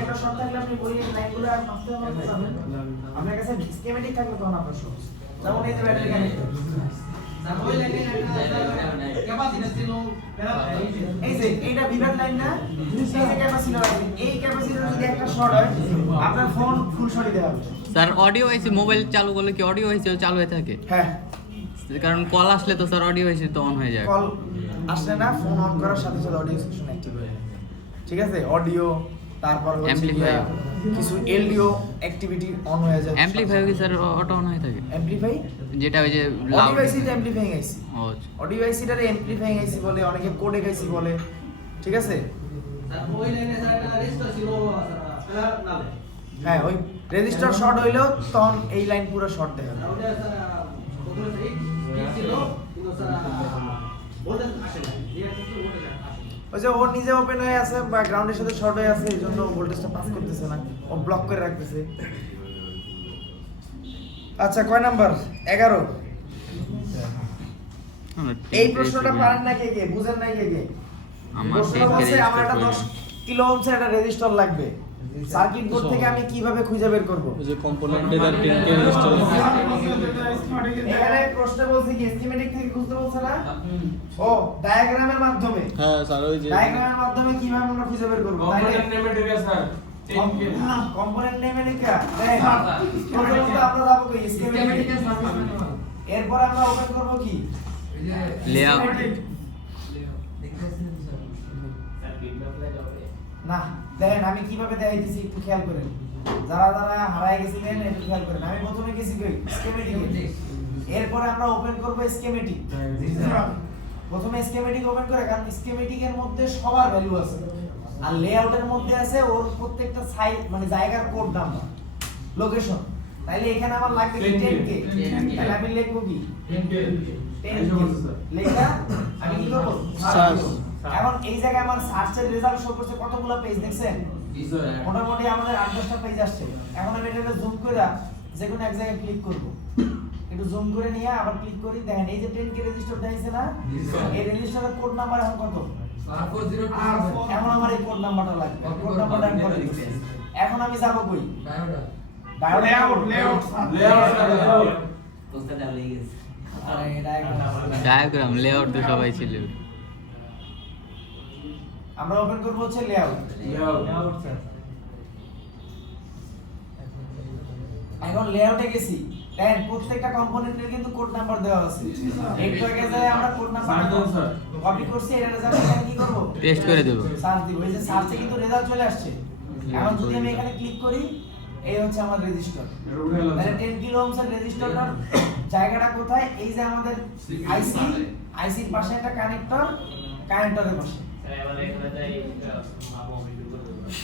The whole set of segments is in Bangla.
একটা শর্ট থাকলে আপনি বইয়ের লাইনগুলো আর মাপতে পারবেন। আপনার কাছে স্কিমেটিক থাকলে তখন আপনার সহজ। যেমন এই যে ব্যাটারি কানেক্টর, এই যে এইটা বিভাগ লাইন না, এই যে ক্যাপাসিটর আছে, এই ক্যাপাসিটর যদি একটা শর্ট হয় আপনার ফোন ফুল শর্ট দিতে হবে। স্যার অডিও হয়েছে, মোবাইল চালু করলে কি অডিও হয়েছে চালু হয়ে থাকে? হ্যাঁ, কারণ কল আসলে তো স্যার অডিও হয়েছে তো অন হয়ে যায়। কল আসলে না, ফোন অন করার সাথে সাথে অডিও সেকশন অ্যাক্টিভ হয়ে যায়। ঠিক আছে, অডিও তারপর হচ্ছে Amplify। কিছু এলডিও অ্যাক্টিভিটি অন হয়ে যায়। অ্যাম্পলিফাই কি স্যার অটো অন হয়ে থাকে? অ্যাম্পলিফাই যেটা ওই যে অডিও আইসিতে অ্যাম্পলিফাইং আইসি, ও আচ্ছা। অডিও আইসিটারে অ্যাম্পলিফাইং আইসি বলে, অনেকে কোডেক আইসি বলে। ঠিক আছে, হ্যাঁ ওই রেজিস্টার শর্ট হইলেও তখন এই লাইন পুরো শর্ট দেখা যাবে। ওই যে ও নিজে ওপেন হয়ে আছে বা গ্রাউন্ডের সাথে শর্ট হয়ে আছে, এই জন্য ভোল্টেজটা পাস করতেছে না, ও ব্লক করে রাখতেছে। আচ্ছা, কয় নাম্বার? 11। এই প্রশ্নটা পারেন না কে কে, বুঝেন না কে কে? আমার প্রশ্নটা বলছে আমার একটা 10 কিলো ওহমসের একটা রেজিস্টর লাগবে, সার্কিট বোর্ড থেকে আমি কিভাবে খুঁজে বের করব? যে কম্পোনেন্টের আর টেনকে রেজিস্টার এখানে প্রশ্ন বলছে কি স্কিমেটিক থেকে খুঁজতে বলছে না? ও ডায়াগ্রামের মাধ্যমে। হ্যাঁ স্যার, ওই যে ডায়াগ্রামের মাধ্যমে কিভাবে আমরা খুঁজে বের করব? কম্পোনেন্ট নেমে ঢুকে স্যার, কম্পোনেন্ট নেমে লেখা দেখেন, প্রথমত আমরা যাবো কি স্কিমেটিক, এরপর আমরা ওপেন করব কি লেআউট। না দেখেন আমি কিভাবে দেখাইতেছি একটু খেয়াল করেন, যারা যারা হারায় গেছিলেন একটু খেয়াল করেন। আমি প্রথমে গেছি কই স্কিমেটিক, এরপরে আমরা ওপেন করব স্কিমেটিক। প্রথমে স্কিমেটিক ওপেন করে, কারণ স্কিমেটিকের মধ্যে সবার ভ্যালু আছে আর লেআউটের মধ্যে আছে ওর প্রত্যেকটা সাইট মানে জায়গার কোড নাম্বার, লোকেশন। তাইলে এখানে আমার লাগবে 10k, তাহলে আমি লিখব কি 10k লেখা আমি কি করব সার্চ। এখন এই জায়গায় আমার সার্চের রেজাল্ট শো করছে কতগুলো পেজ দেখছেন? মোটামুটি আমাদের 8-10টা পেজ আসছে। এখন আমি এটাকে জুম করে যে কোনো এক জায়গায় ক্লিক করব, একটু জুম করে নিয়ে আবার ক্লিক করি, দেখেন এই যে 10k রেজিস্টার দেখাইছে না, এই রেজিস্টারের কোড নাম্বার এখন কত? এখন আমার এই কোড নাম্বারটা লাগবে, কোড নাম্বারটা আমি করে দিচ্ছি। এখন আমি যাব কই লেআউট ডায়াগ্রাম লেআউট তো সবাই ছিল। আমরা ওপেন করব হচ্ছে লেআউট। এখন লেআউটে গেছি, দেখেন প্রত্যেকটা কম্পোনেন্টের কিন্তু কোড নাম্বার দেওয়া আছে। একটু আগে যায় আমরা কোড নাম্বার কপি করছি, এর রেজাল্ট এখানে কি করব? টেস্ট করে দেব, সার্চ দিব। এই যে সার্চে কিন্তু রেজাল্ট চলে আসছে। এখন যদি আমি এখানে ক্লিক করি, এই হচ্ছে আমার রেজিস্টার। তাহলে 10 কিলো ওহমস এর রেজিস্টারটার জায়গাটা কোথায়? এই যে আমাদের আইসি, আইসির পাশে একটা কানেক্টর, কানেক্টরের পাশে।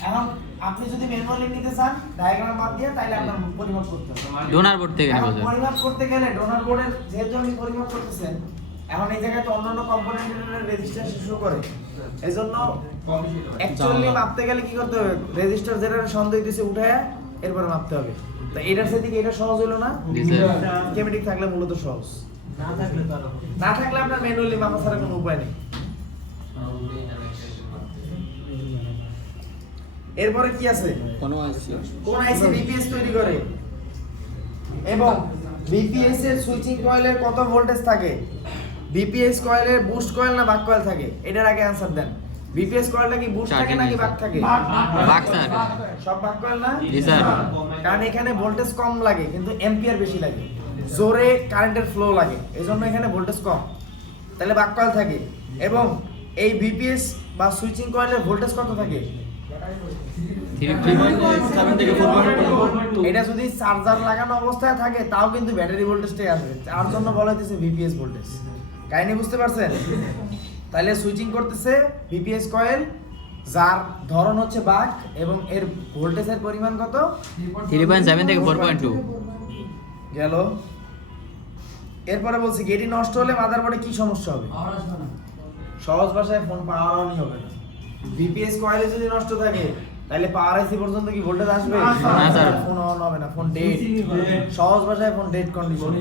এখন আপনি যদি ম্যানুয়ালি নিতে চান ডায়াগ্রাম বাদ দিয়ে, তাহলে আপনার পরিমাপ করতে হবে। ডোনার বোর্ড থেকে নেব এখন স্যার। পরিমাপ করতে গেলে ডোনার বোর্ডের যেহেতু আপনি পরিমাপ করতেছেন, এখন এই জায়গায় তো অন্যান্য কম্পোনেন্টের রেজিস্টার শো করে, এইজন্য অ্যাকচুয়ালি মাপতে গেলে কি করতে হবে? রেজিস্টার যেটা সন্দেহ দিছে উঠায় এরপর মাপতে হবে। তো এটার সাথে কি এটা সহজ হলো না? জি স্যার। স্কিমেটিক থাকলে মূলত সহজ, না থাকলে আপনার ম্যানুয়ালি মাপা ছাড়া কোনো উপায় নেই। এরপরে কি আছে? কোনো আইসি কোন আইসি বিপিএস তৈরি করে এবং বিপিএস এর সুইচিং কয়েলের কত ভোল্টেজ থাকে? বিপিএস কয়েলের বুস্ট কয়েল না বাক কয়েল থাকে? এটার আগে आंसर দেন। বিপিএস কয়েলটা কি বুস্ট থাকে নাকি বাক থাকে? বাক স্যার। সব বাক কয়েল না? জি স্যার। কারণ এখানে ভোল্টেজ কম লাগে কিন্তু অ্যাম্পিয়ার বেশি লাগে, জোরে কারেন্টের ফ্লো লাগে, এইজন্য এখানে ভোল্টেজ কম, তাহলে বাক কয়েল থাকে। এবং এই বিপিএস বা সুইচিং কয়েলের ভোল্টেজ কত থাকে? 7 থেকে 4.2। এটা যদি চার্জার লাগানো অবস্থায় থাকে তাও কিন্তু ব্যাটারি ভোল্টেজটাই আসবে, তার জন্য বলা হইতেছে ভিপিএস ভোল্টেজ। কাহিনী বুঝতে পারছেন? তাহলে সুইচিং করতেছে ভিপিএস কয়েল, যার ধরন হচ্ছে বাক এবং এর ভোল্টেজের পরিমাণ কত? 3.7 থেকে 4.2 গেল। এরপরে বলছি গেটি নষ্ট হলে মাদারবোর্ডে কি সমস্যা হবে? সহজ ভাষায় ফোন পাওয়ার অনই হবে না। ভিপিএস কয়েলে যদি নষ্ট থাকে তাহলে পাওয়ার আইসি পর্যন্ত কি ভোল্টেজ আসবে? না স্যার। ফোন অন হবে না, ফোন ডেড। সহজ ভাষায় ফোন ডেড কন্ডিশন।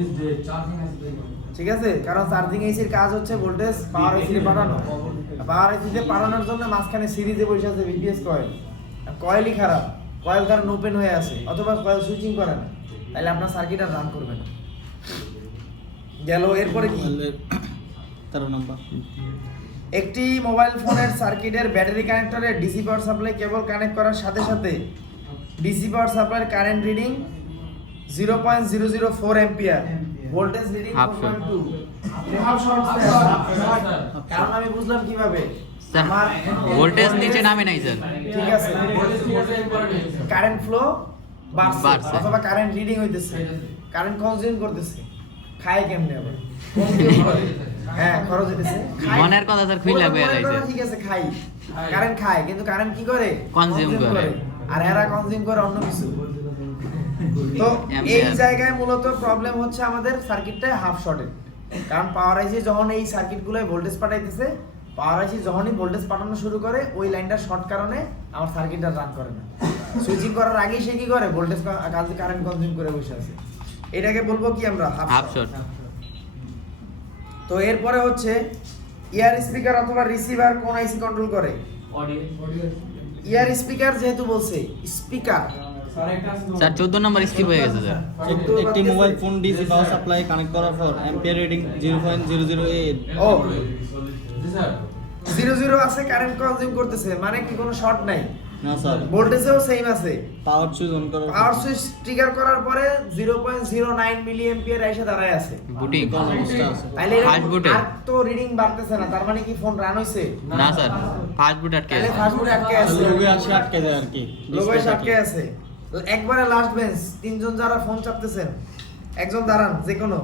ঠিক আছে, কারণ চার্জিং আইসির কাজ হচ্ছে ভোল্টেজ পাওয়ার আইসিতে পাঠানো। পাওয়ার আইসিতে পাঠানোর জন্য মাঝখানে সিরিজে বসে আছে ভিপিএস কয়েল। কয়েলই খারাপ, কয়েল কারণ ওপেন হয়ে আছে অথবা কয়েল সুইচিং করে না, তাহলে আপনার সার্কিট আর রান করবে না। গেল, এরপরে কি? 13 নম্বর। একটি মোবাইল ফোনের সার্কিটের ব্যাটারি কানেক্টরে DC power supply cable connect করার সাথে সাথে ডিসি পাওয়ার সাপ্লাইয়ের current reading 0.004 ampere, voltage reading Half short. 4.2। Half short, কারণ আমি বুঝলাম কিভাবে স্যার আমার ভোল্টেজ নিচে নামে নাই স্যার। ঠিক আছে, কারেন্ট ফ্লো বাড়ছে বাড়ছে। অথবা কারেন্ট রিডিং হইতেছে, কারেন্ট কনজিউম করতেছে, খায় কেমনে আবার? consume করে। হ্যাঁ, খরচ হইতেছে, খায়। মনের কথা স্যার খুইলা কইয়া মনের লাইছে। কথা ঠিক আছে, খাই, কারেন্ট খায়, কিন্তু কারেন্ট কি করে? Consume করে। আর এরা কনজিউম করে অন্য কিছু। তো এই Ampere। জায়গায় মূলত প্রবলেম হচ্ছে আমাদের সার্কিটটা হাফ শর্টেড, কারণ পাওয়ার আইসি যখন এই সার্কিটগুলোয় ভোল্টেজ পাঠাইতেছে, পাওয়ার আইসি যখনই ভোল্টেজ পাঠানো শুরু করে ওই লাইনটা শর্ট কারণে আমার সার্কিটটা রান করে না। সুইচিং করার আগেই সে কি করে? ভোল্টেজ কারেন্ট কনজিউম করে বসে আছে। এটাকে বলবো কি আমরা? Half short. তো এরপরে হচ্ছে ইয়ার স্পিকার অথবা রিসিভার কোন আইসি কন্ট্রোল করে? ইয়ার স্পিকার যেহেতু বলছে স্পিকার, স্যার 14 নম্বর স্কিপ হয়ে গেছে স্যার। একটি mobile phone DC power supply connect করার পর অ্যাম্পিয়ার রিডিং 0.008। ও 00 আছে, কারেন্ট কনজিউম করতেছে, মানে কি কোনো শর্ট নাই? না স্যার, ভোল্টেজেও সেম আছে। পাওয়ার সুইচ অন করার পাওয়ার সুইচ ট্রিগার করার পরে 0.09 মিলি অ্যাম্পিয়ার এসে দাঁড়ায় আছে, বুটিং। কোন অবস্থা আছে? তাইলে Fast boot এ? আর তো রিডিং বাড়তেছে না, তার মানে কি ফোন রান হইছে? না স্যার, ফাস্ট বুট আটকে তাহলে আছে। ফাস্ট বুট আটকে আছে, লোগো আসে আটকে যায় আর কি, লোগো এসে আটকে আছে। একবারে লাস্ট বেঞ্চ, তিনজন যারা ফোন চাপতেছেন, একজন দাঁড়ান, যে কোনো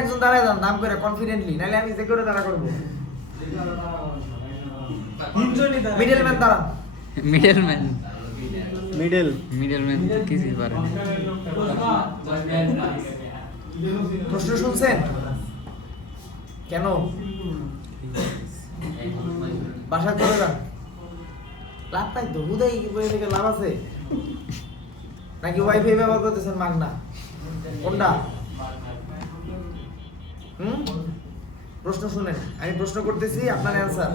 একজন দাঁড়ায় যান, নাম করে কনফিডেন্টলি, নাহলে আমি যে করে দাঁড়া করবো। মিডলম্যান দাঁড়ান। মিডলম্যান। মিডল কিছুই পারে না। প্রশ্ন শুনছেন? কেন বাসায় চলে যান, লাভ নাই তো, হুদাই বলে থেকে লাভ আছে নাকি? ওয়াইফাই ব্যবহার করতেছেন মাগনা, কোনটা? প্রশ্ন শুনেন, আমি প্রশ্ন করতেছি, আপনার অ্যান্সার।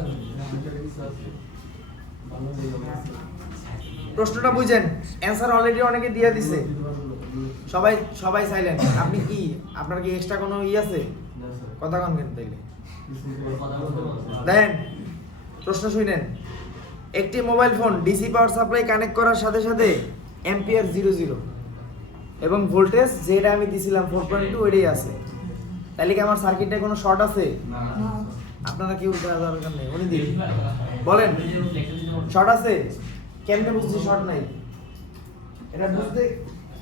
প্রশ্নটা বুঝেন, অ্যান্সার অলরেডি অনেকে দিয়ে দিছে, সবাই সাইলেন্ট। আপনি কি, আপনার কি এক্সট্রা কোনো আছে? কথা কন কেন তাইলে? দেখেন, প্রশ্ন শুনেন। একটি mobile phone DC power supply connect করার সাথে সাথে অ্যাম্পিয়ার 00 এবং ভোল্টেজ যেটা আমি দিছিলাম 4.2 ওইটাই আছে, তাহলে কি আমার সার্কিটে কোনো শর্ট আছে? আপনারা কেউ দরকার নেই, উনি দিন বলেন শর্ট আছে? কেমনে বুঝছি শর্ট নাই? এটা বুঝতে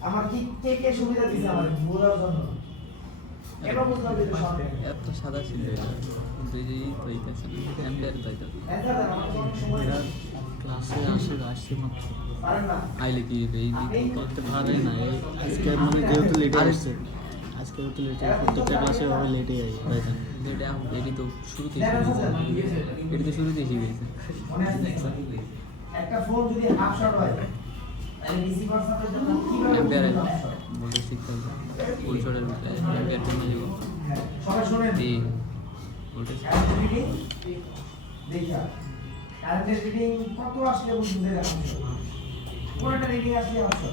আমার কি কে সুবিধা দিছে আমার বোঝার জন্য? কেন বুঝলাম যে শর্ট নেই? এত সাদা ছিল দুইই হইতাছে না, অ্যাম্পিয়ার তো হইতাছে। অ্যান্সার দেন, আমার কোনো সময় নেই। ক্লাসে আসছে মাত্র পারেন না? আইলে কি এই করতে পারে না আজকে, মানে যেহেতু লেটে আসছে, আজকে যেহেতু লেটে, প্রত্যেকটা ক্লাসে ভাবে লেটে যাই ভাই। যেটা এটি তো শুরুতেই শিখেছে, এটি তো শুরুতেই শিখেছে। মনে আছে? একটা ফোন যদি হাফ শর্ট হয় তাহলে ডিসি পাওয়ার সাপ্লাই জন্য কিভাবে অ্যাম্পিয়ার half short? বলতে শিখতে হবে। ফুল শটের ভিতরে অ্যাম্পিয়ার কমে যাবে। হ্যাঁ, সবাই শুনেন। দি ভোল্টেজ কারেন্ট রিডিং দেখা, কারেন্টের রিডিং কত আসলে বুঝতে দেখাচ্ছি, কোন একটা রিডিং আসলে আসছে,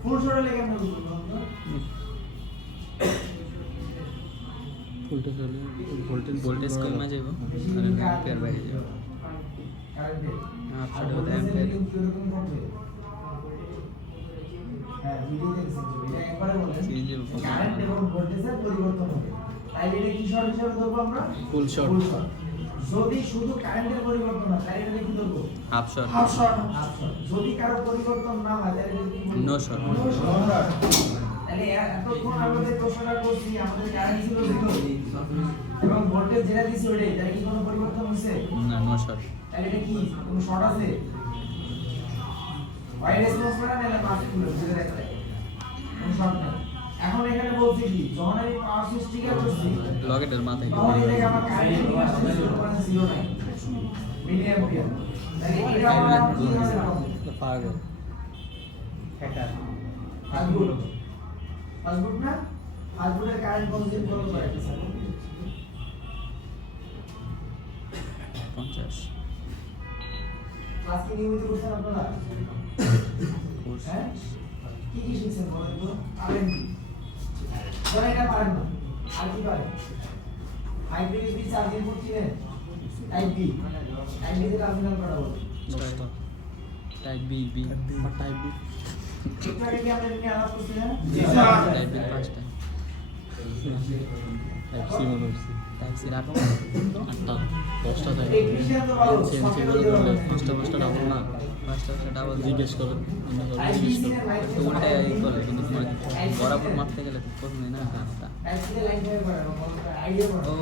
ফুল শর্টে লেগে আমরা বুঝবো। ভোল্টেজ ভোল্টেজ কমে যাবে আর অ্যাম্পিয়ার বেড়ে যাবে। কারেন্টের হাফ আর শটের মধ্যে ভোল্টেজের অ্যাম্পিয়ার রিডিং কিরকম হবে? হ্যাঁ, ভিডিও দেখছেন, এটা একবারে বলেন সিরিজের কত কারেন্ট এবং ভোল্টেজের পরিবর্তন হবে, তাই এটা কি শর্ট হিসেবে ধরবো আমরা? Full short. Full short. যদি শুধু কারেন্টের পরিবর্তন হয় তাহলে এটা কি ধরবো? Half short, half short. যদি কারো পরিবর্তন না হয় তাহলে এটা কি বলবো? No short. No short. তাহলে এতক্ষণ আমরা যে প্রশ্নটা করছি, আমাদের কারেন্ট ছিল 0 এবং ভোল্টেজ যেটা দিছি ওইটাই, তাহলে কি কোনো পরিবর্তন হইছে? না, নো শট। তাহলে এটা কি কোনো শর্ট আছে? ওয়াই রেসপন্স করে না, পাস করে বুঝে রাখতে কোনো শর্ট নাই। এখন এখানে বলছি কি, যখন আমি পাওয়ার সুইচ ট্রিগার করছি লগেটের মাথায় তখন এই জায়গায় আমার কারেন্ট আসছে 0.09 মিলি অ্যাম্পিয়ার। তাহলে এটা আমরা কি হবে? পাগল ফাস্টবুট না, ফাস্টবুটের কারেন্ট কনজিউম কত করে? 50 ক্লাস কি নিয়মিত করছেন আপনারা? কোর্স হ্যাঁ? কি কি শিখছেন বলেন তো? পারেন কি? ধরেন এটা পারেন না। আর কি পারেন? হাইব্রিড বি চার্জিং পোর্ট চিনেন? Type B. টাইপ বি তে টার্মিনাল করা বলে। 10টা টাইপ বি বি বা টাইপ বি একটু আগে কি আমরা এটা নিয়ে আলাপ করছিলেন? টাইপ বি 5টা টাইপ সি মনে হচ্ছে টাইপ সি রাখো 8টা 10টা থাকে টেকনিশিয়ান তো ভালো। সিএনসি করে করলে 5টা ডাবল না 5টা ডাবল জিজ্ঞেস করো আমি সবাই টাইপ বি জিজ্ঞেস চিনেন? করো তো উল্টা এই বলে কিন্তু তোমার বরাবর মাপতে গেলে তো প্রথমে না কাজটা টাইপ সি তে লাইন থেকে করেন। আইডিয়া করেন। ও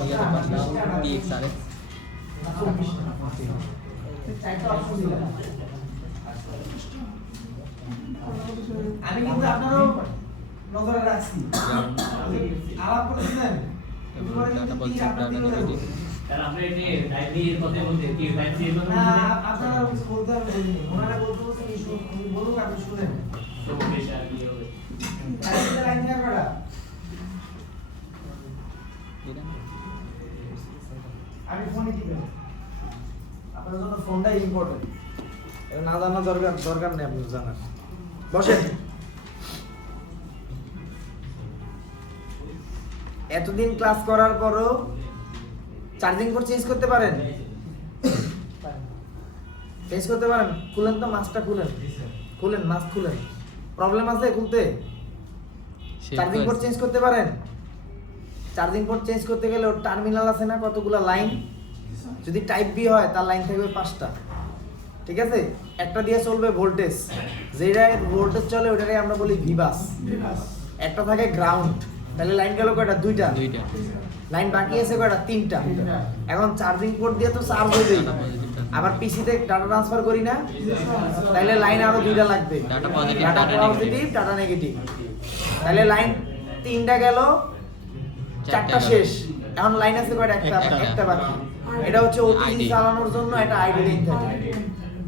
ঠিক আছে 5টা ডিএক্স আর এক্স চারটা অপশন দিলাম। আমি কিন্তু আপনারও নজরে রাখছি। আলাপ করেছিলেন। তারপর ডাটা বলছে ডাটা নেগেটিভ না, আপনারা কিছু বলতে হবে বলিনি। ওনারা বলতে বলছেন উনি বলুক, আপনি শুনেন। টাইপ লাইন থেকে করা। এটা আমি ফোনে কি করব? আপনার জন্য ফোনটাই ইম্পর্টেন্ট। এটা না জানা দরকার নেই আপনি জানার। বসেন। এতদিন ক্লাস করার পরও চার্জিং পোর্ট চেঞ্জ করতে পারেন? চেঞ্জ করতে পারেন? খুলেন তো মাস্কটা খুলেন। খুলেন মাস্ক খুলেন। প্রবলেম আছে খুলতে? চার্জিং পোর্ট চেঞ্জ করতে পারেন? চার্জিং পোর্ট চেঞ্জ করতে গেলে ওর টার্মিনাল আছে না কতগুলো লাইন? যদি টাইপ বি হয় তার লাইন থাকবে 5টা। ঠিক আছে? একটা দিয়ে চলবে ভোল্টেজ। যেটায় ভোল্টেজ চলে ওটাকে আমরা বলি ভিবাস। একটা থাকে গ্রাউন্ড। তাহলে লাইন গেল কয়টা? 2টা। লাইন বাকি আছে কয়টা? 3টা। এখন চার্জিং পোর্ট দিয়ে তো চার্জ হইবে। আবার পিসিতে ডাটা ট্রান্সফার করি না? তাহলে লাইন আরো 2টা লাগবে। Data positive data positive, data negative. তাহলে লাইন 3টা গেল, 4টা শেষ। এখন লাইন আছে কয়টা? একটা বাকি। এটা হচ্ছে ওটিজি চালানোর জন্য এটা আইডি লিংক থাকে।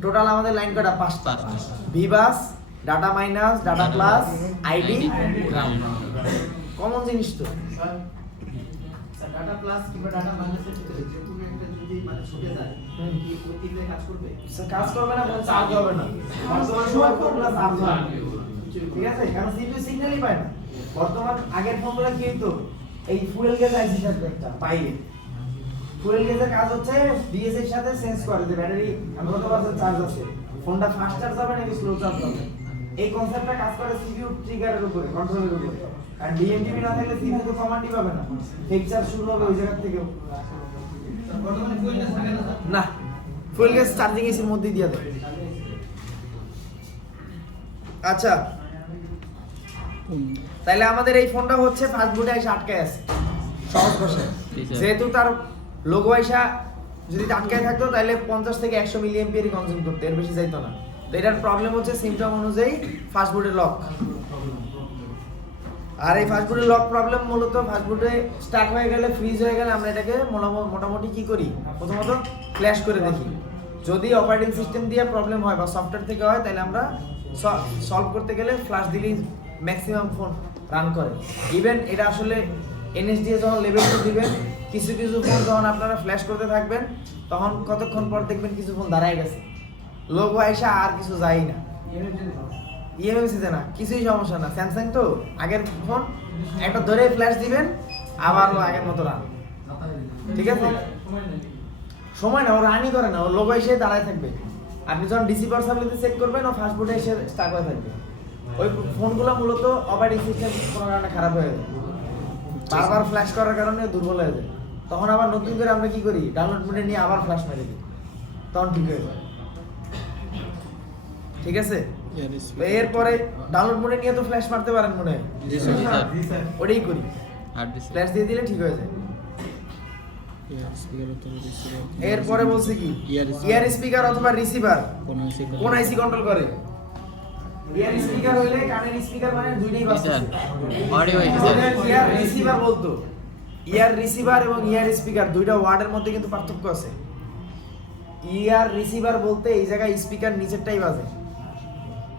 টোটাল আমাদের লাইন কয়টা? 5টা। VBUS, data minus, data plus, ID, ground. Common জিনিস তো। ডাটা প্লাস কিংবা ডাটা মাইনাসের ভিতরে যে কোনো একটা যদি মানে ছুটে যায় কি ওই তিনটে কাজ করবে? কাজ করবে না, কোনো চার্জ হবে না। বর্তমান সময় ফোনগুলো চার্জ হয় না। ঠিক আছে? কারণ সিপিইউ সিগন্যালই পায় না। বর্তমান আগের ফোনগুলো কি হতো? এই ফুয়েল গেজ আইসি থাকবে একটা বাইরে। ফুয়েল গেজের কাজ হচ্ছে ডিএস এর সাথে সেন্স করে যে ব্যাটারি কত পার্সেন্ট চার্জ আছে। ফোনটা ফাস্ট চার্জ হবে নাকি স্লো চার্জ হবে। এই কনসেপ্টটা কাজ করে সিপিইউ ট্রিগারের উপরে, কন্ট্রোলের উপরে। আর ডিএমটিভি না থাকলে সিপিইউ তো কমান্ডই পাবে না। ফেক চার্জ শুরু হবে ওই জায়গা থেকে। বর্তমানে ফুয়েল গ্যাস থাকে না স্যার? না, ফুয়েল গ্যাস চার্জিং এসির মধ্যেই দিয়ে দেয়। আচ্ছা, তাহলে আমাদের এই ফোনটা হচ্ছে ফাস্ট বুটে এসে আটকায় আছে। সহজ ভাষায়, যেহেতু তার লোগো আইসা যদি আটকায় থাকতো তাহলে 50 থেকে 100 মিলি এম্পিয়ারই কনজিউম করতে, এর বেশি যাইতো না। তো এটার প্রবলেম হচ্ছে সিমটম অনুযায়ী ফাস্ট বুটের লক। আর এই ফাস্ট বুটের লক প্রবলেম মূলত ফাস্ট বুটে স্টাক হয়ে গেলে, ফ্রিজ হয়ে গেলে আমরা এটাকে মোটামুটি কি করি? প্রথমত ফ্ল্যাশ করে দেখি। যদি অপারেটিং সিস্টেম দিয়ে প্রবলেম হয় বা সফটওয়্যার থেকে হয় তাহলে আমরা সলভ করতে গেলে ফ্ল্যাশ দিলেই ম্যাক্সিমাম ফোন রান করে। ইভেন এটা আসলে এনএসডি যখন লেভেল 2 দিবেন, কিছু কিছু ফোন যখন আপনারা ফ্ল্যাশ করতে থাকবেন তখন কতক্ষণ পর দেখবেন কিছু ফোন দাঁড়ায় গেছে, লোগো আইসা আর কিছু যায় না। ইএমএমসিতে না, কিছুই সমস্যা না। স্যামসাং তো আগের ফোন একটা ধরে ফ্ল্যাশ দিবেন আবার ও আগের মতো রান। ঠিক আছে? সময় না, ও রানই করে না, ওর লোগো এসে দাঁড়ায় থাকবে। আপনি যখন ডিসি পাওয়ার সাপ্লাইতে চেক করবেন ও ফাস্ট বুটে এসে স্টাক হয়ে থাকবে। ওই ফোনগুলো মূলত অপারেটিং সিস্টেম কোনো কারণে খারাপ হয়ে যায়, বারবার ফ্ল্যাশ করার কারণে দুর্বল হয়ে যায়। তখন আবার নতুন করে আমরা কি করি? ডাউনলোড মোডে নিয়ে আবার ফ্ল্যাশ মেরে দিই, তখন ঠিক হয়ে যায়। ঠিক আছে? তো এরপরে ডাউনলোড মোডে নিয়ে তো ফ্ল্যাশ মারতে পারেন মনে হয়, ওটাই করি, ফ্ল্যাশ দিয়ে দিলে ঠিক হয়ে যায়। এরপরে বলছে কি? ইয়ার স্পিকার অথবা রিসিভার কোন আইসি কন্ট্রোল করে? ইয়ার স্পিকার হইলে কানের স্পিকার মানে দুইটাই বাজতেছে। অডিও হইছে স্যার। ইয়ার রিসিভার বলতো, ইয়ার রিসিভার এবং ইয়ার স্পিকার দুইটা ওয়ার্ডের মধ্যে কিন্তু পার্থক্য আছে। ইয়ার রিসিভার বলতে এই জায়গায় স্পিকার নিচেরটাই বাজে।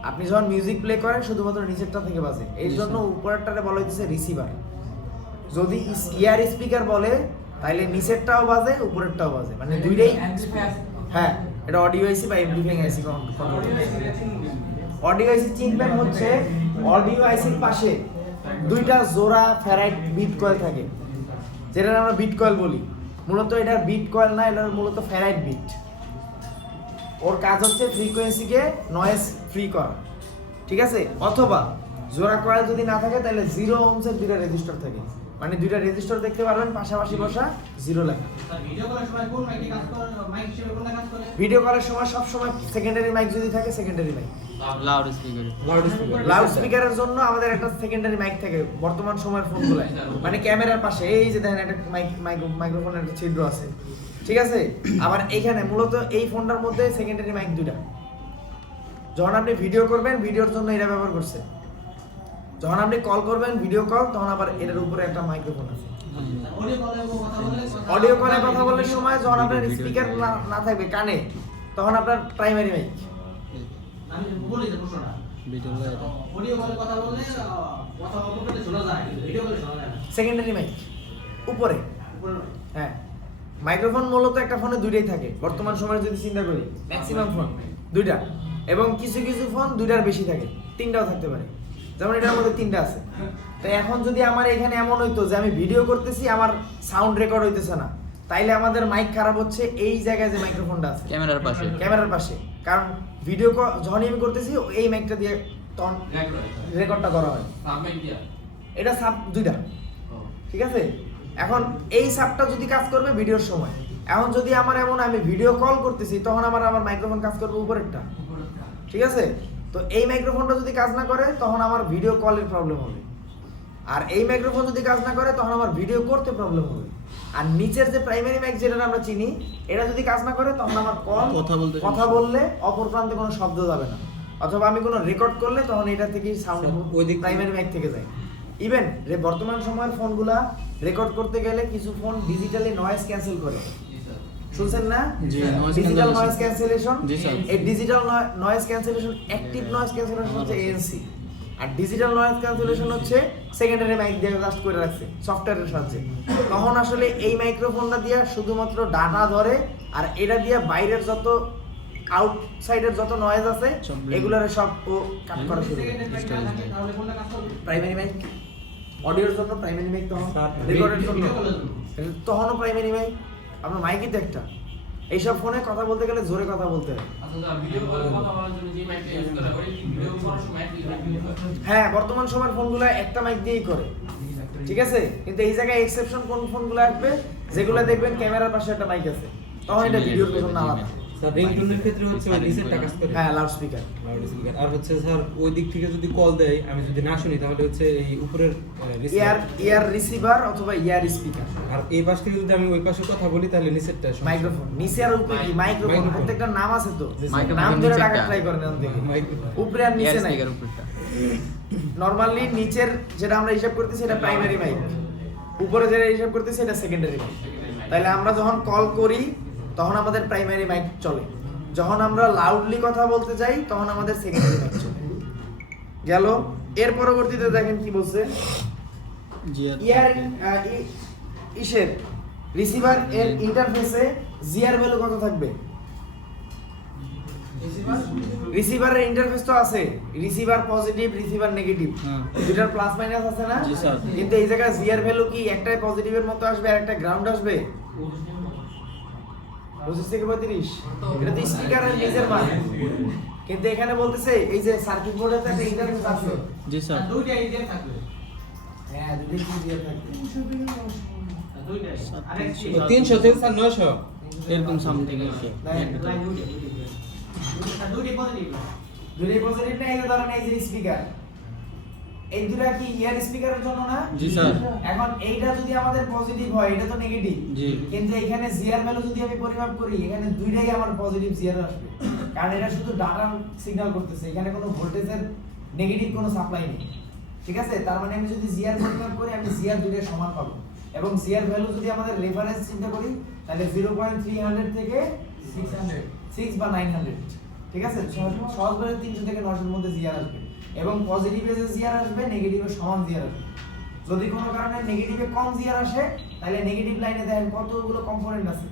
আপনি যখন মিউজিক প্লে করেন শুধুমাত্র নিচেরটা থেকে বাজে, এই জন্য উপরেরটারে বলা হইতেছে রিসিভার। যদি ইয়ার স্পিকার বলে তাইলে নিচেরটাও বাজে উপরেরটাও বাজে, মানে দুইটাই। হ্যাঁ, এটা অডিও আইসি বা এমপ্লিফাইং আইসি কন্ট্রোল। অডিও আইসি চিনবেন হচ্ছে অডিও আইসির পাশে দুইটা জোড়া ফেরাইট বিট কয়েল থাকে, যেটা আমরা বিট কয়েল বলি। মূলত এটা বিট কয়েল না, এটা মূলত ফেরাইট বিট। ওর কাজ হচ্ছে ফ্রিকোয়েন্সিকে নয়েজ ফ্রি করা, ঠিক আছে। অথবা জোড়া কয়েল যদি না থাকে তাহলে 0 ওহমসের দুইটা রেজিস্টার থাকে, মানে দুইটা রেজিস্টার দেখতে পারবেন পাশাপাশি বসা 0 লেখা। ভিডিও করার সময় কোন মাইকে কাজ করে, মাইক হিসেবে কোনটা কাজ করে? ভিডিও কলের সময় সব সময় সেকেন্ডারি মাইক যদি থাকে secondary mic. Loud speaker. Loud স্পিকারের জন্য আমাদের একটা সেকেন্ডারি মাইক থাকে বর্তমান সময়ের ফোনগুলোয়, মানে ক্যামেরার পাশে এই যে দেখেন একটা মাইক্রোফোনের একটা ছিদ্র আছে, ঠিক আছে। আবার এইখানে মূলত এই ফোনটার মধ্যে সেকেন্ডারি মাইক দুইটা। যখন আপনি ভিডিও করবেন ভিডিওর জন্য এটা ব্যবহার করছে, যখন আপনি কল করবেন ভিডিও কল, তখন আবার এটার উপরে একটা মাইক্রোফোন আছে। অডিও কলে কথা বলে, অডিও কলে কথা বলার সময় যখন আপনার স্পিকার না থাকবে কানে, তখন আপনার প্রাইমারি মাইক। আমি বলি যে প্রশ্নটা, ভিডিও এটা অডিও কলে কথা বললে কথা অপরটা শোনা যায়, ভিডিও কলে শোনা যায় না। সেকেন্ডারি মাইক উপরে। উপরে নয়। হ্যাঁ, মাইক্রোফোন মূলত একটা ফোনে দুইটাই থাকে বর্তমান সময়ে যদি চিন্তা করি, ম্যাক্সিমাম ফোন দুইটা, এবং কিছু কিছু ফোন দুইটার বেশি থাকে, তিনটাও থাকতে পারে, যেমন এটার মধ্যে তিনটা আছে। তো এখন যদি আমার এখানে এমন হইতো যে আমি ভিডিও করতেছি আমার সাউন্ড রেকর্ড হইতেছে না, তাইলে আমাদের মাইক খারাপ হচ্ছে এই জায়গায় যে মাইক্রোফোনটা আছে ক্যামেরার পাশে। ক্যামেরার পাশে, কারণ ভিডিও যখনই আমি করতেছি এই মাইকটা দিয়ে তখন রেকর্ডটা করা হয়। এটা সাব দুইটা, ঠিক আছে। এখন এই সাবটা যদি কাজ করবে ভিডিওর সময়, এখন যদি আমার এমন আমি ভিডিও কল করতেছি তখন আমার মাইক্রোফোন কাজ করবে উপরেরটা, ঠিক আছে। তো এই মাইক্রোফোনটা যদি কাজ না করে তখন আমার ভিডিও কলের প্রবলেম হবে, আর এই মাইক্রোফোন যদি কাজ না করে তখন আমার ভিডিও করতে প্রবলেম হবে। আর নিচের যে প্রাইমারি মাইক যেটা আমরা চিনি, এটা যদি কাজ না করে তখন আমার কল কথা বললে অপর প্রান্তে কোনো শব্দ যাবে না, অথবা আমি কোনো রেকর্ড করলে তখন এটা থেকেই সাউন্ড প্রাইমারি মাইক থেকে যায়। ইভেন বর্তমান সময়ের ফোনগুলা রেকর্ড করতে গেলে কিছু ফোন ডিজিটালি নয়েজ ক্যান্সেল করে, শুনছেন না? Digital noise cancellation. এই digital noise cancellation, active noise cancellation হচ্ছে এএনসি, আর ডিজিটাল নয়েজ ক্যান্সেলেশন হচ্ছে সেকেন্ডারি মাইক দিয়ে জাস্ট করে রাখছে সফটওয়্যারের সাহায্যে। তখন আসলে এই মাইক্রোফোনটা দিয়ে শুধুমাত্র ডাটা ধরে, আর এটা দিয়ে বাইরের যত আউটসাইডের যত নয়েজ আছে এগুলোর সব ও কাট করা শুরু করে। তাহলে কোনটা কাজ করবে? প্রাইমারি মাইক অডিওর জন্য প্রাইমারি মাইক, তখন রেকর্ডের জন্য তখনও প্রাইমারি মাইক। আপনার মাইকই তো একটা। এইসব ফোনে কথা বলতে গেলে জোরে কথা বলতে হয়। হ্যাঁ, বর্তমান সময়ের ফোনগুলো একটা মাইক দিয়েই করে, ঠিক আছে। কিন্তু এই জায়গায় এক্সেপশন কোন ফোনগুলো আসবে, যেগুলো দেখবেন ক্যামেরার পাশে একটা মাইক আছে, তখন এটা ভিডিওর জন্য আলাদা। স্যার রিংটোনের ক্ষেত্রে হচ্ছে ওই নিচেরটা কাজ করে। হ্যাঁ, লাউড স্পিকার। আর হচ্ছে স্যার ওই দিক থেকে যদি কল দেয় আমি যদি না শুনি তাহলে হচ্ছে এই উপরের ইয়ার রিসিভার অথবা ইয়ার স্পিকার। আর এই পাশ থেকে যদি আমি ওই পাশে কথা বলি তাহলে নিচেরটা মাইক্রোফোন। নিচে আর উপরে কি মাইক্রোফোন? মাইক্রোফোন। প্রত্যেকটা নাম আছে তো, মাইক্রোফোন নাম ধরে নিচেরটা। রাখার ট্রাই করেন এখন থেকে। উপরে আর নিচে নাই। স্পিকার উপরটা। নরমালি নিচের যেটা আমরা হিসাব করতেছি এটা প্রাইমারি মাইক, উপরে যেটা হিসাব করতেছি এটা সেকেন্ডারি মাইক। তাহলে আমরা যখন কল করি তখন আমাদের প্রাইমারি মাইক চলে, যখন আমরা লাউডলি কথা বলতে যাই তখন আমাদের সেকেন্ডারি মাইক চলে। গেল। এর পরবর্তীতে দেখেন কি বলছে, ইয়ার ইসের রিসিভার এর ইন্টারফেসে জিআর ভ্যালু কত থাকবে? রিসিভারের ইন্টারফেস তো আছে, রিসিভার পজিটিভ রিসিভার নেগেটিভ, দুটার প্লাস মাইনাস আছে না? জি স্যার। কিন্তু এই জায়গায় জিআর ভ্যালু কি একটাই পজিটিভের মতো আসবে আর একটা গ্রাউন্ড আসবে? 25 থেকে 35, এটা তো স্পিকারের নিজের মান। কিন্তু এখানে বলতেছে এই যে সার্কিট বোর্ডে তো একটা ইন্টারফেস আছে। জি স্যার। দুইটা ইন্ডিয়ান থাকবে। হ্যাঁ, দুটোই জিআর থাকবে। দুইটাই। আর এক 300 থেকে স্যার 900 এরকম সামথিং আছে। দুইটাই পজিটিভ। দুটোই পজিটিভ না? এই যে ধরেন এই যে স্পিকার, এই দুটা কি ইয়ার স্পিকারের জন্য না? জি স্যার। এখন এইটা যদি আমাদের পজিটিভ হয় এটা তো নেগেটিভ, জি। কিন্তু এখানে জিআর ভ্যালু যদি আমি পরিমাপ করি এখানে দুইটাই আমার পজিটিভ জিআর আসবে, কারণ এটা শুধু ডাটা সিগন্যাল করতেছে, এখানে কোনো ভোল্টেজের নেগেটিভ কোনো সাপ্লাই নেই, ঠিক আছে। তার মানে আমি যদি জিআর পরিমাপ করি আমি জিআর দুইটাই সমান পাবো, এবং জিআর ভ্যালু যদি আমাদের রেফারেন্স চিন্তা করি তাহলে 0.300 থেকে 6 বা 900, ঠিক আছে। সহজভাবে 300 থেকে 900 এর মধ্যে জিআর আসবে, এবং পজিটিভে যে জিআর আসবে নেগেটিভে সমান জিআর আসবে। যদি কোনো কারণে নেগেটিভে কম জিআর আসে তাহলে নেগেটিভ লাইনে দেখেন কতগুলো কম্পোনেন্ট আছে।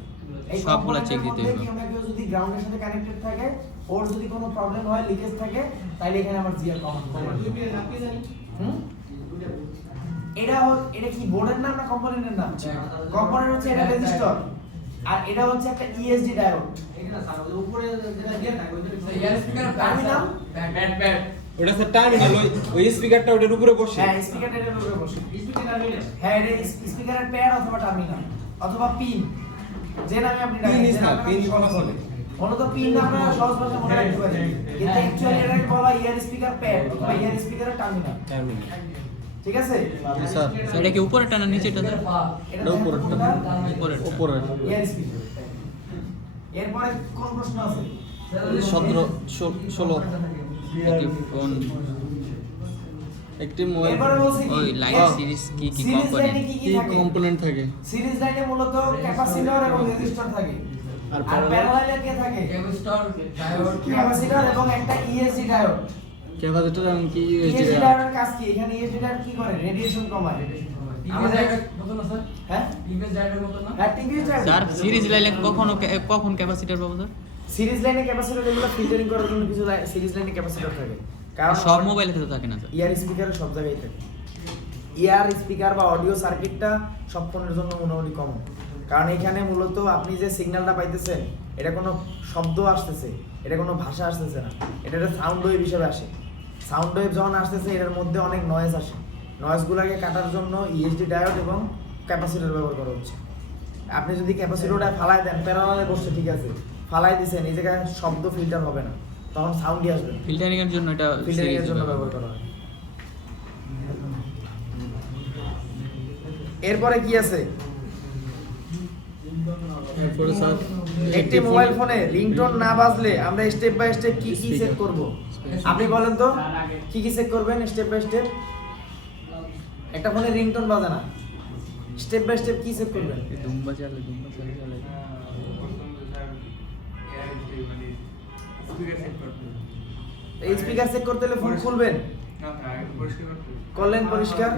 এই সবগুলো চেক দিতে হবে। কেউ যদি গ্রাউন্ডের সাথে কানেক্টেড থাকে, ওর যদি কোনো প্রবলেম হয়, লিকেজ থাকে, তাহলে এখানে আমার জিআর কমন এটা কি বোর্ডের নাম না কম্পোনেন্টের নাম? কম্পোনেন্ট হচ্ছে এটা রেজিস্টার, আর এটা হচ্ছে একটা ইএসডি ডায়োড। উপরে যেটা দিয়ে থাকে টার্মিনাল ওটা স্যার টার্মিনাল, ওই স্পিকারটা ওটার উপরে বসে। হ্যাঁ, স্পিকারটা এর উপরে বসে। হ্যাঁ, এটা স্পিকারের প্যাড অথবা টার্মিনাল অথবা পিন, যে নামে আপনি ডাকেন। পিন স্যার, পিন সহজ বলে মূলত পিন আমরা সহজ ভাষায় মনে রাখতে পারি, কিন্তু অ্যাকচুয়ালি এটাকে বলা হয় ইয়ার স্পিকার প্যাড অথবা ইয়ার স্পিকারের টার্মিনাল। ঠিক আছে জি স্যার, এটা কি উপরেরটা না নিচেরটা স্যার? এটা উপরেরটা। উপরেরটা। উপরে ইয়ার স্পিকার। এরপরে কোন প্রশ্ন আছে? 17 16 কি ফোন একটি মোবাইল এরপরে বলছি কি ওই লাইট সিরিজ কি কি সিরিজ লাইনে কম্পোনেন্ট? কি কি থাকে? কম্পোনেন্ট থাকে? সিরিজ লাইনে মূলত ক্যাপাসিটর এবং রেজিস্টর থাকে, আর আর প্যারালালে কি থাকে? ক্যাপাসিটর এবং একটা ইএসডি ডায়োড। ক্যাপাসিটর এবং কি ইএসডি ডায়োডের কাজ কি? এখানে ইএসডি ডায়োড কি করে? রেডিয়েশন কমায়। আমাদের হ্যাঁ হ্যাঁ টিভিএস ডায়োড। স্যার সিরিজ লাইনে কখন ক্যাপাসিটর পাবো স্যার? সিরিজ লাইনে ক্যাপাসিটর এগুলো ফিল্টারিং করার জন্য কিছু সিরিজ লাইনে ক্যাপাসিটর থাকে, কারণ সব মোবাইলে তো থাকে না স্যার। ইয়ার স্পিকারে সব জায়গায় থাকে। ইয়ার স্পিকার বা অডিও সার্কিটটা সব ফোনের জন্য মোটামুটি কমন, কারণ এখানে মূলত আপনি যে সিগন্যালটা পাইতেছেন এটা কোনো শব্দ আসতেছে, এটা কোনো ভাষা আসতেছে না, এটা একটা সাউন্ড ওয়েভ হিসেবে আসে। সাউন্ড ওয়েভ যখন আসতেছে এটার মধ্যে অনেক নয়েজ আসে, নয়েজগুলোকে কাটার জন্য ইএসডি ডায়োড এবং ক্যাপাসিটর ব্যবহার করা হচ্ছে। আপনি যদি ক্যাপাসিটরটা ফালাই দেন, প্যারালালে বসছে ঠিক আছে, ফালাই দিছেন, এই জায়গায় শব্দ ফিল্টার হবে না, তখন সাউন্ডই আসবে না। ফিল্টারিং এর জন্য এটা ফিল্টারিং এর সিরিজ জন্য ব্যবহার করা হয়। এরপরে কি আছে? এরপরে স্যার একটি মোবাইল ফোনে রিংটোন না বাজলে আমরা স্টেপ বাই স্টেপ কি কি চেক করব? আপনি বলেন তো কি কি চেক করবেন স্টেপ বাই স্টেপ? একটা ফোনে রিংটোন বাজে না, স্টেপ বাই স্টেপ কি চেক করবেন? দুম্বা চালে এই স্পিকার চেক করতে হলে ফোন খুলবেন, করলেন পরিষ্কার,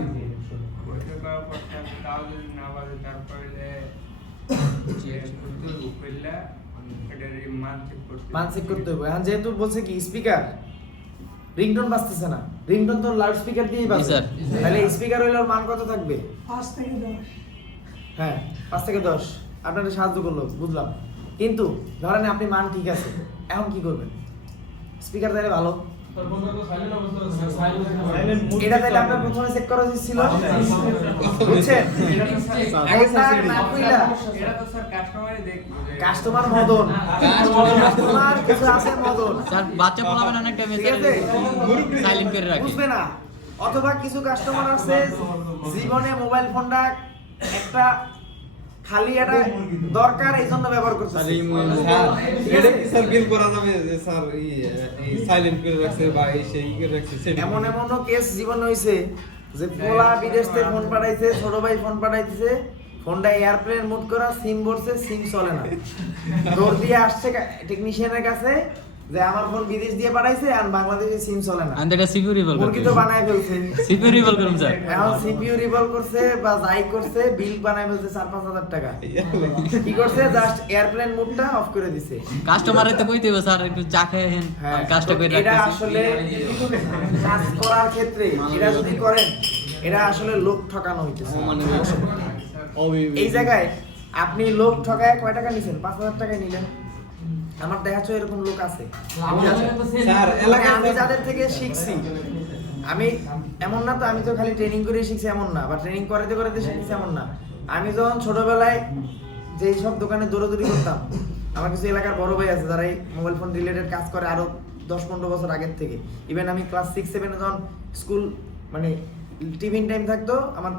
মান চেক করতে হবে। এখন যেহেতু বলছে কি স্পিকার রিংটোন বাজতেছে না, রিংটোন তো লাউড স্পিকার দিয়েই বাজে, স্যার। তাহলে স্পিকার হইলে ওর মান কত থাকবে? 5 থেকে 10। হ্যাঁ 5 থেকে 10 আপনাদের সাহায্য করলো, বুঝলাম। কিন্তু ধরেন আপনি মান ঠিক আছে, এখন কি করবেন? স্পিকার তাহলে ভালো, এটা তাহলে আপনার প্রথমে চেক করা উচিত ছিল, বুঝছেন? এখন না কইলা কাস্টমার মদন, কাস্টমার কিছু আছে মদন, স্যার বাচ্চা পোলাবে না একটা ঠিক আছে? সাইলেন্ট করে রাখে। বুঝবে না। অথবা কিছু কাস্টমার আছে জীবনে মোবাইল ফোনটা একটা খালি এটা দরকার এই জন্য ব্যবহার করছে। আর এই মোবাইল এটা কি স্যার বিল করা যাবে যে স্যার এই সাইলেন্ট করে রাখছে বা এই সেই করে রাখছে সেটা? এমন এমনও কেস জীবন হইছে যে পোলা বিদেশ থেকে ফোন পাঠাইছে, ছোট ভাই ফোন পাঠাইছে, ফোনটা এয়ারপ্লেন মোড করা, সিম ভরছে, সিম চলে না, দৌড় দিয়ে আসছে টেকনিশিয়ানের কাছে যে আমার ফোন বিদেশ দিয়ে পাঠাইছে আর বাংলাদেশে সিম চলে না। আমি এটা সিপিইউ রিভলভ মুরগি তো বানাই ফেলছে, সিপিইউ রিভলভ করুন স্যার। এখন সিপিইউ রিভলভ করছে বা যাই করছে, বিল বানাই ফেলছে 4-5 হাজার টাকা। কি করছে? জাস্ট এয়ারপ্লেন মোডটা অফ করে দিছে। কাস্টমারের তো কইতে হবে স্যার একটু চা খেয়ে হেন হ্যাঁ, কাজটা করে এটা রাখতেছি। আসলে কাজ করার ক্ষেত্রে এটা যদি করেন, এটা আসলে লোক ঠকানো হইতেছে। মানে এই জায়গায় আপনি লোক ঠকায় কয় টাকা নিছেন? 5,000 টাকায় নিলেন। আমার দেখাচ্ছ এরকম লোক আছে। স্যার এলাকায় আমি যাদের থেকে শিখছি, আমি এমন না তো আমি তো খালি ট্রেনিং করে শিখছি এমন না, বা ট্রেনিং করাতে করাতে শিখছি এমন না। আমি যখন ছোটবেলায় যেই সব দোকানে দৌড়াদৌড়ি করতাম, আমার কিছু এলাকার বড় ভাই আছে যারা এই মোবাইল ফোন রিলেটেড কাজ করে আরো 10-15 বছর আগের থেকে। ইভেন আমি ক্লাস 6-7 যখন স্কুল মানে টিফিন টাইম থাকতো, আমার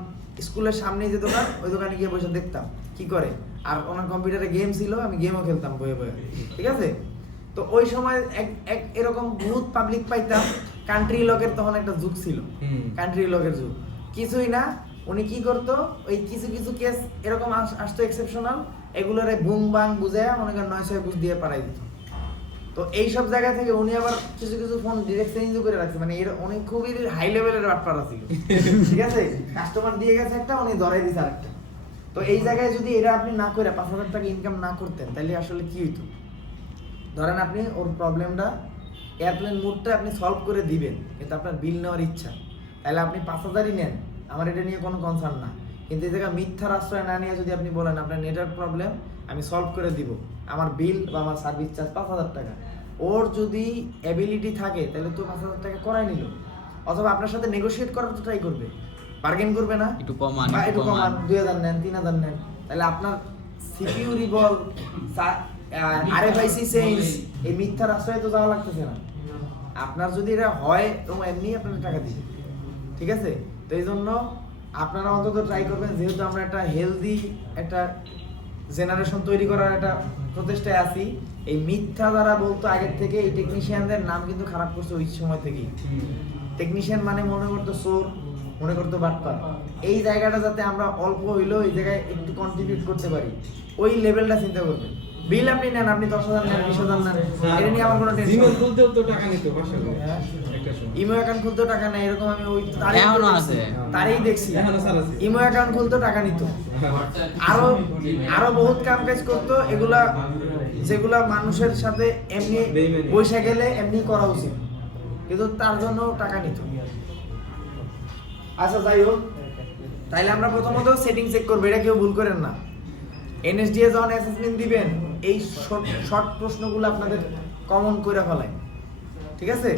স্কুলের সামনে যে দোকান, ওই দোকানে গিয়ে বসে দেখতাম কি করে। আর ওনার কম্পিউটারে গেম ছিল, আমি গেমও খেলতাম বয়ে বয়ে, ঠিক আছে? তো ওই সময় এক এরকম বহুত পাবলিক পাইতাম। কান্ট্রি লকের তখন একটা যুগ ছিল, কান্ট্রি লকের যুগ। কিছুই না, উনি কি করতো, ওই কিছু কিছু কেস এরকম আসতো এক্সেপশনাল, এগুলোরে বুম বাং বুঝায় মনে করেন 900 বুঝ দিয়ে পাঠাই দিত। তো এই সব জায়গা থেকে উনি আবার কিছু কিছু ফোন ডিরেক্ট চেঞ্জ করে রাখছে, মানে এর অনেক খুবই হাই লেভেলের বাটপাড়া ছিল, ঠিক আছে? কাস্টমার দিয়ে গেছে একটা, উনি ধরাই দিছে আরেকটা। তো এই জায়গায় যদি এটা আপনি না করে 5,000 টাকা ইনকাম না করতেন তাহলে আসলে কি হইতো? ধরেন আপনি ওর প্রবলেমটা এয়ারপ্লেন মোডটা আপনি সলভ করে দিবেন, কিন্তু আপনার বিল নেওয়ার ইচ্ছা, তাহলে আপনি 5,000ই নেন, আমার এটা নিয়ে কোনো কনসার্ন না। কিন্তু এই জায়গায় মিথ্যার আশ্রয় না নিয়ে যদি আপনি বলেন আপনার নেটওয়ার্ক প্রবলেম আমি সলভ করে দিব, আমার বিল বা আমার সার্ভিস চার্জ 5,000 টাকা, ওর যদি অ্যাবিলিটি থাকে তাহলে তো 5,000 টাকা করাই নিল, অথবা আপনার সাথে নেগোশিয়েট করার তো ট্রাই করবে, বার্গেন করবে না, একটু কমান, বা একটু একটু কমান, কমান। 2,000 নেন, 3,000 নেন, তাহলে আপনার সিপিইউ রিভল আরএফআইসি চেঞ্জ এই মিথ্যার আশ্রয়ে তো যাওয়া লাগতেছে না। আপনার যদি এটা হয় তো এমনি আপনার টাকা দিবে, ঠিক আছে? তো এই জন্য আপনারা অন্তত ট্রাই করবেন, যেহেতু আমরা একটা হেলদি একটা জেনারেশন তৈরি করার একটা প্রচেষ্টায় আছি, এই মিথ্যা যারা বলতো আগের থেকে এই টেকনিশিয়ানদের নাম কিন্তু খারাপ করছে ওই সময় থেকেই। টেকনিশিয়ান মানে মনে করতো চোর, মনে করতো বাটপার। এই জায়গাটা যাতে আমরা অল্প হইলেও এই জায়গায় একটু কন্ট্রিবিউট করতে পারি, ওই লেভেলটা চিন্তা করবেন। বিল আপনি নেন, আপনি 10,000 নেন, 20,000 নেন, এটা নিয়ে আমার কোনো টেনশন জিমেল নেই। খুলতেও তো টাকা নিত মাসে হ্যাঁ। একটা সময়। ইমো অ্যাকাউন্ট খুলতে টাকা নেই, এরকম আমি ওই এখনো আছে। তারই দেখছি এখনো স্যার আছে। ইমো অ্যাকাউন্ট খুলতে টাকা নিত, আরো আরো বহুত কাম কাজ করতো, এগুলা যেগুলা মানুষের সাথে এমনি বেইমানি। বসে গেলে এমনি করা উচিত, কিন্তু তার জন্য টাকা নিত। আচ্ছা যাই হোক, তাইলে আমরা প্রথমত সেটিং চেক করবো, এটা কেউ ভুল করেন না। এনএসডিএ যখন অ্যাসেসমেন্ট দিবেন এই শর্ট প্রশ্নগুলো আপনাদের কমন করে ফেলায়, ঠিক আছে?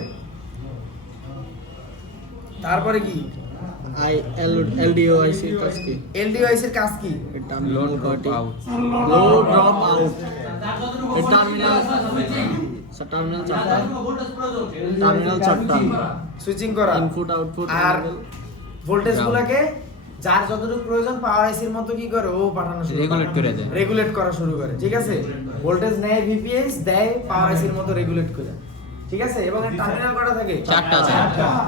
তারপরে কি LDOIC এর কাজ কি? এলডিওআইসি এর কাজ কি? Low drop out, low drop out. এই টার্মিনাল চারটা সুইচিং করা, ইনপুট আউটপুট আর ভোল্টেজগুলোকে যার যতটুকু প্রয়োজন পাওয়ার আইসির মতো কি করে ও পাঠানো শুরু রেগুলেট করে দেয়। রেগুলেট করা শুরু করে, ঠিক আছে? ভোল্টেজ নেয় ভিপিএস, দেয় পাওয়ার আইসির মতো রেগুলেট করে, ঠিক আছে? এবং এর টার্মিনাল কটা থাকে?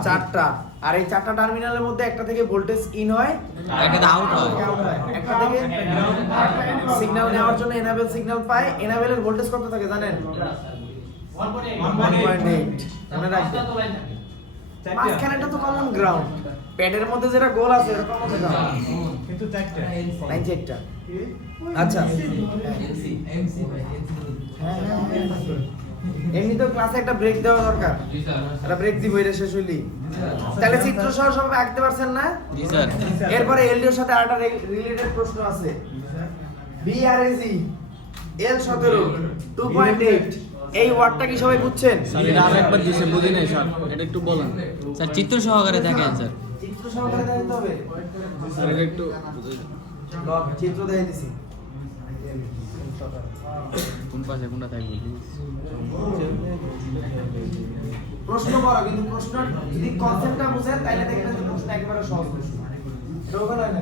চারটা। আর এই চারটা টার্মিনালের মধ্যে একটা থেকে ভোল্টেজ ইন হয়, একটা আউট হয়। একটা থেকে সিগন্যাল নেওয়ার জন্য এনাবেল সিগন্যাল পায়। এনাবেলের ভোল্টেজ কত থাকে জানেন? 1.8। মনে রাখবেন, মাঝখানেটা তো কমন গ্রাউন্ড, প্যাডের মধ্যে যেটা গোল আছে ওটা কমন গ্রাউন্ড, কিন্তু চারটা লাইন চেকটা। আচ্ছা হ্যাঁ, এমনি তো ক্লাসে একটা ব্রেক দেওয়া দরকার, একটা ব্রেক দিব, এটা শেষ হইলি। তাহলে চিত্র সহ সব আঁকতে পারছেন না? জি স্যার। এরপরে এলডিওর সাথে আরেকটা রিলেটেড প্রশ্ন আছে। বিআরএসি L17 2.8 এই ওয়ার্ডটা কি সবাই বুঝছেন? স্যার এটা আরেকবার দিছে, বুঝি নাই স্যার, এটা একটু বলেন স্যার চিত্র সহকারে দেখেন স্যার। চিত্র সহকারে দেখাতে হবে। স্যার, এটা একটু চিত্র দেখাই দিছি। কোন পাশে কোনটা থাকবে? প্রশ্ন করো, কিন্তু প্রশ্ন যদি কনসেপ্টটা বুঝেন তাহলে দেখবেন যে প্রশ্ন একেবারে সহজ প্রশ্ন। এটা ওখানে হয় না।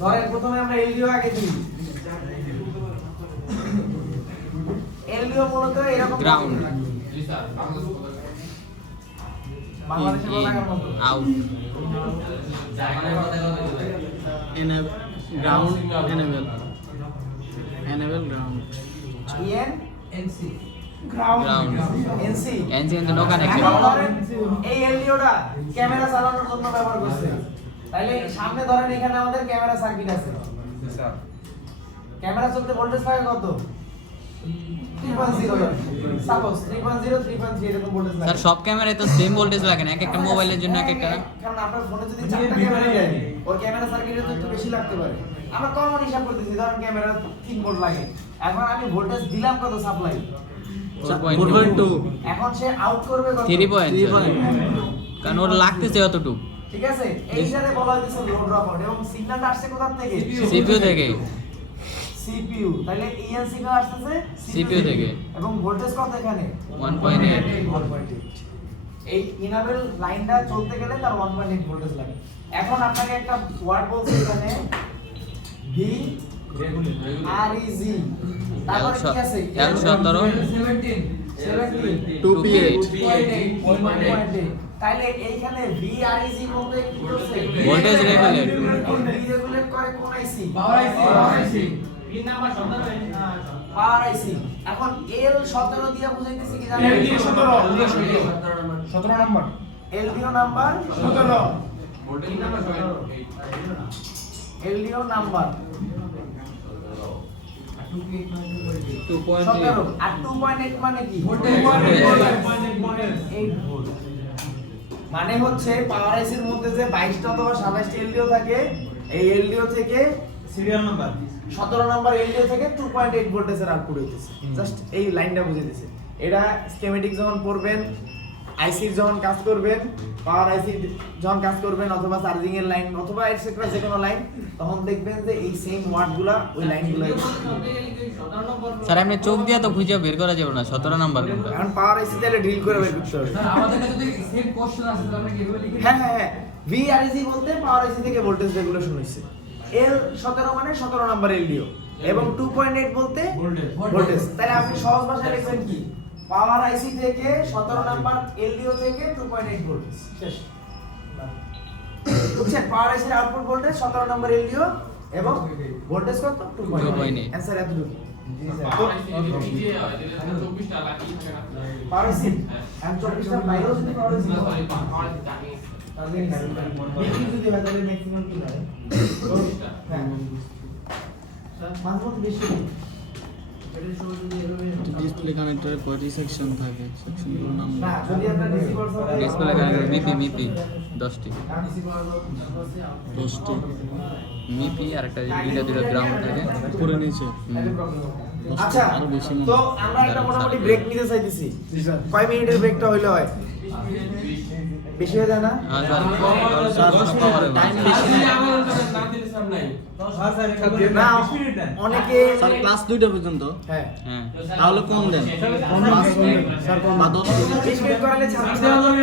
ধরেন প্রথমে আমরা এলডিও আগে দিই। এলডিও মূলত এরকম গ্রাউন্ড, বাংলাদেশে বলার মতো out, ground enable ground EN ground, NC NC কিন্তু নো এখন কানেকশন। ধরেন এই এলডিওটা ক্যামেরা চালানোর জন্য ব্যবহার করছে, তাইলে সামনে ধরেন এখানে আমাদের ক্যামেরা সার্কিট আছে। স্যার ক্যামেরা চলতে ভোল্টেজ লাগে কত? 3.0 সাপোজ 3.0 3.3 এরকম ভোল্টেজ লাগে। স্যার সব ক্যামেরায় তো সেম ভোল্টেজ লাগে না, এক একটা মোবাইলের জন্য এক একটা। কারণ আপনার ফোনে যদি 4টা ক্যামেরা দেয় ওর ক্যামেরা সার্কিটে তো একটু বেশি লাগতে পারে। আমরা কমন হিসাব করতেছি, ধরেন ক্যামেরা 3 ভোল্ট লাগে, এখন আমি ভোল্টেজ দিলাম কত সাপ্লাই, 4.2, এখন সে আউট করবে কত? 3 কারণ ওর লাগতেছে অতটুকু ঠিক আছে? এই সাথে বলা হয়েছে লোড ড্রপ আউট, এবং সিগন্যালটা আসছে কোথা থেকে? সিপিইউ থেকে। সিপিইউ। তাহলে ইএন সিগন্যাল আসছে CPU থেকে। এবং ভোল্টেজ কত এখানে? 1.8। 1.8। এই ইনাবেল লাইনটা চলতে গেলে তার 1.8 ভোল্টেজ লাগে। এখন আপনাকে একটা ওয়ার্ড বলছে এখানে ভি আর ই জি, তারপর কি আছে? L17 2P8 1.8। তাইলে এইখানে ভি আর ই জি বলতে কি করছে? Voltage regulate. ভি রেগুলেট করে কোন আইসি? পাওয়ার আইসি পিন নাম্বার 17 পাওয়ার আইসি এখন এল 17 দিয়ে বুঝাইতেছি কি জানেন LDO 17 number LDO number 17 LDO number 2.8 17 আর 2.8 মানে কি 8 ভোল্ট মানে হচ্ছে পাওয়ার আইসির মধ্যে যে 22টা অথবা 27টা এলডিও থাকে এই এলডিও থেকে সিরিয়াল নাম্বার 17 নাম্বার এলডিও থেকে 2.8 ভোল্টেজের আউটপুট হইতেছে জাস্ট এই লাইনটা বুঝে দিছে এটা স্কিমেটিক যখন পড়বেন আইসির যখন কাজ করবেন পাওয়ার আইসি যখন কাজ করবেন অথবা চার্জিং এর লাইন অথবা এটসেট্রা যে কোনো লাইন তখন দেখবেন যে এই সেম ওয়ার্ডগুলা ওই লাইনগুলো স্যার আপনি চোখ দিয়ে তো খুঁজে বের করা যাবে না 17 নাম্বার কোনটা এখন পাওয়ার আইসি তাহলে ড্রিল করে বের করতে হবে আমাদের কাছে যদি সেম কোশ্চেন আছে তাহলে আমরা কিভাবে লিখি হ্যাঁ ভিআরসি বলতে পাওয়ার আইসি থেকে ভোল্টেজ রেগুলেশন হইছে এল 17 মানে 17 নাম্বার এলডিও এবং 2.8 বলতে ভোল্টেজ তাহলে আপনি সহজ ভাষায় লিখবেন কি পাওয়ার আইসি থেকে 17 নাম্বার এলডিও থেকে 2.8 ভোল্টেজ শেষ বুঝছেন পাওয়ার আইসির আউটপুট ভোল্টেজ 17 নাম্বার এলডিও এবং ভোল্টেজ কত 2.8 অ্যানসার এতটুকু পাওয়ার আইসি এম 24টা বাইরেও যদি পাওয়ার আইসি তাহলে যদি হয় তাহলে ম্যাক্সিমাম কি হয় হ্যাঁ মাঝখানে বেশি ডিসপ্লে কানেক্টরে কয়টি সেকশন থাকে সেকশনগুলোর নাম না যদি আপনার ডিসি কোর্স হয় ডিসপ্লে কানেক্টর মিপি 10টি 10টি মিপি আর একটা দুইটা গ্রাউন্ড থাকে উপরে নিচে আচ্ছা আরো বেশি না তো আমরা একটা মোটামুটি ব্রেক নিতে চাইতেছি কয় মিনিটের ব্রেকটা হইলে হয় বেশি হয়ে যায় না আর স্যার 10 পাওয়ারে টাইম বেশি না না অনেকে স্যার ক্লাস 2টা পর্যন্ত হ্যাঁ হ্যাঁ তাহলে কম দেন 5 মিনিট বা 10 মিনিট 20 মিনিট করালে ছাত্র